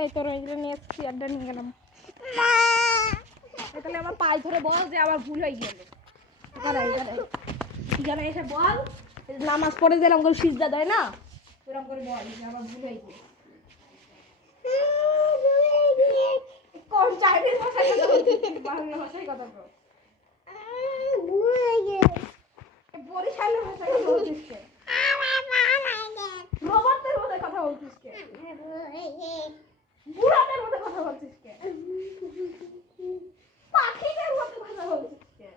এই তোর ওইগুলো নিয়ে নিয়ে গেলাম তাহলে আমার পাল ধরে বল যে আমার ভুল হয়ে গেল। এখানে এসে বল। নামাজ পড়ে যে এরকম করে সিজদা দেয় না এরকম করে বল যে আমার ভুল হয়ে গেল। ভাষায় কথা বলছিস? বাংলা ভাষায় ভাষায় কথা বলছিস কথা বলছিস বুড়াদের মতো কথা বলছিস কে? পাখিদের মতো কথা বলছিস কে?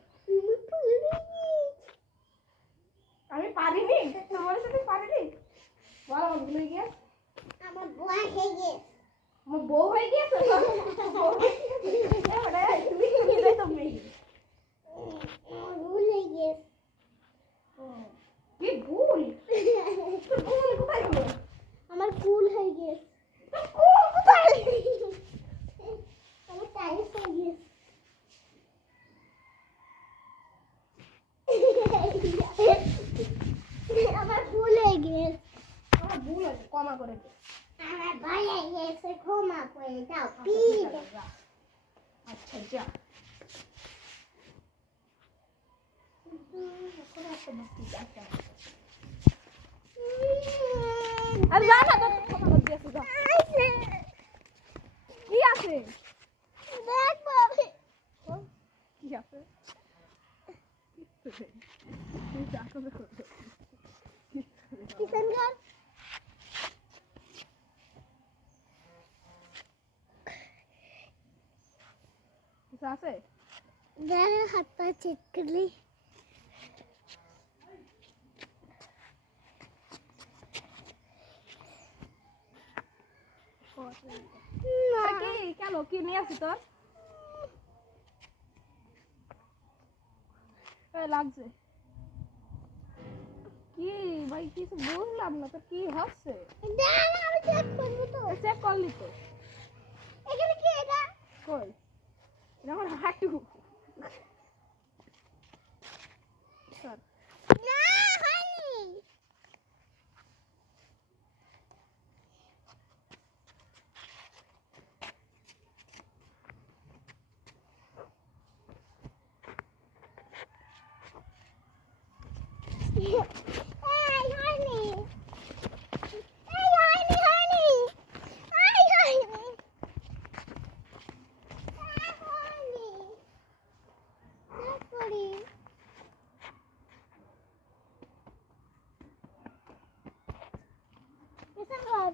আমি পারিনি? আমার সাথে পারিনি? বল আমার ভুলে গিয়ে। আমার বউ হয়ে গিয়েছে। আমার বউ হয়ে গিয়েছে? বউ হয়ে গিয়েছে? তুমি কি তুমি আমার ভুলে গেছে কি ভুল তোর ভুল কোথায় হলো আমার কুল হয়ে গেছে তোর ভুল কোথায় আমার টাইস হয়ে গেছে আমার ভুল হয়ে গেছে আমার ভুল কমা করে দে। আমার ভয় হয়ে ক্ষমা করে দাও আচ্ছা, প্লিজ। আচ্ছা যা। আরে যা না তোর ক্ষমা করে দিয়েছি, যা। কি আছে? কি আছে? তুই যা করবে করবে। কিষান গাছ আছে দাঁড়া হাত পা চেক করলি। কি কেন? কি নিয়ে আসি তোর? লাগছে। কি ভাই কিছু বুঝলাম না তোর কি হচ্ছে? তো। চেক করলি তো। এখানে কি এটা? কই? এটা আমার হাঁটু সর। না হয়নি var.